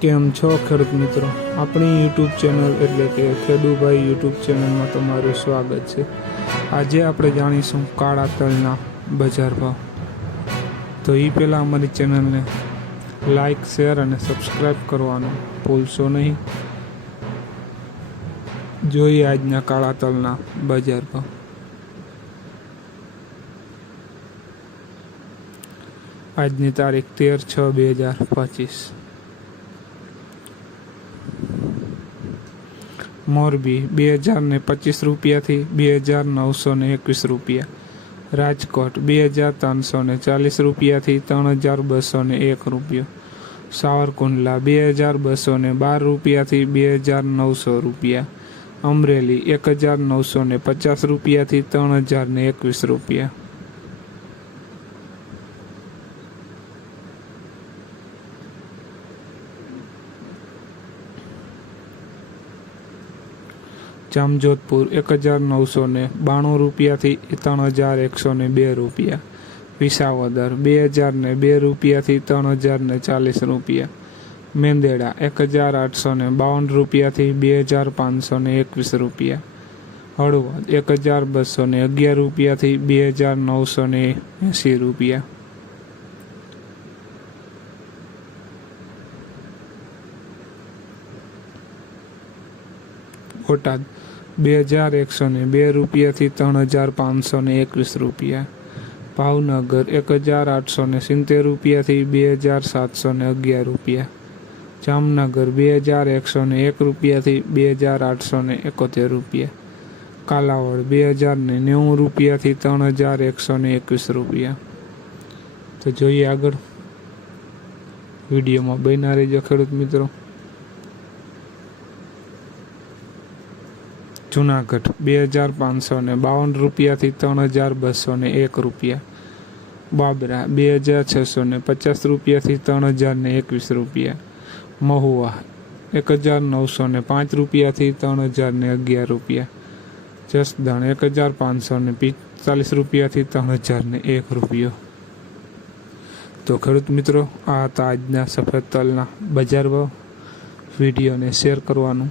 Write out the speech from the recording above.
કેમ છો ખેડૂત મિત્રો? આપણી યુટ્યુબ ચેનલ એટલે કે ખેડૂભાઈ યુટ્યુબ ચેનલમાં તમારું સ્વાગત છે. આજે આપણે જાણીશું કાળા તલના બજાર ભાવ. તો એ પહેલાં અમારી ચેનલને લાઈક, શેર અને સબસ્ક્રાઈબ કરવાનું ભૂલશો નહીં. જોઈએ આજના કાળા તલના બજાર ભાવ. આજની તારીખ તેર છ બે હજાર પચીસ. મોરબી બે હજાર ને પચીસ રૂપિયાથી બે હજાર નવસો ને એકવીસ રૂપિયા. રાજકોટ બે હજાર ત્રણસો ને ચાલીસ રૂપિયાથી ત્રણ હજાર બસો ને એક રૂપિયો. સાવરકુંડલા બે હજાર બસો ને બાર રૂપિયાથી બે હજાર નવસો રૂપિયા. અમરેલી એક હજાર નવસો ને પચાસ રૂપિયાથી ત્રણ હજાર ને એકવીસ રૂપિયા. જામજોધપુર એક હજાર નવસો ને બાણું રૂપિયાથી ત્રણ હજાર એકસો ને બે રૂપિયા. વિસાવદર બે હજાર ને બે રૂપિયાથી ત્રણ હજાર ને ચાલીસ રૂપિયા. મેંદેડા એક હજાર આઠસો ને બાવન રૂપિયાથી બે હજાર પાંચસો ને એકવીસ રૂપિયા. હળવદ એક હજાર બસો ને અગિયાર રૂપિયાથી બે હજાર નવસો ને એંસી રૂપિયા. બોટાદ બે હજાર એકસો ને બે રૂપિયાથી ત્રણ હજાર પાંચસો ને એકવીસ રૂપિયા. ભાવનગર એક હજાર આઠસો ને સિત્તેર રૂપિયાથી બે હજાર સાતસો ને અગિયાર રૂપિયા. જામનગર બે હજાર એકસો ને એક રૂપિયાથી બે હજાર આઠસો ને એકોતેર રૂપિયા. કાલાવડ બે હજાર ને નેવું રૂપિયાથી ત્રણ હજાર એકસો ને એકવીસ રૂપિયા. તો જોઈએ આગળ વિડીયોમાં બન્યા રહેજો ખેડૂત મિત્રો. જુનાગઢ, બે હજાર પાંચસો ને બાવન રૂપિયાથી ત્રણ હજાર બસો ને એક રૂપિયા. બાબરા, બે હજાર છસો ને પચાસ રૂપિયાથી ત્રણ હજાર ને એકવીસ રૂપિયા. મહુવા, એક હજાર નવસો ને પાંચ રૂપિયાથી ત્રણ હજાર ને અગિયાર રૂપિયા. જસદણ, એક હજાર પાંચસો ને પિસ્તાલીસ રૂપિયાથી ત્રણ હજાર ને એક રૂપિયો. તો ખેડૂત મિત્રો, આ હતા આજના સફેદ તલના બજાર ભાવ. વિડીયોને શેર કરવાનું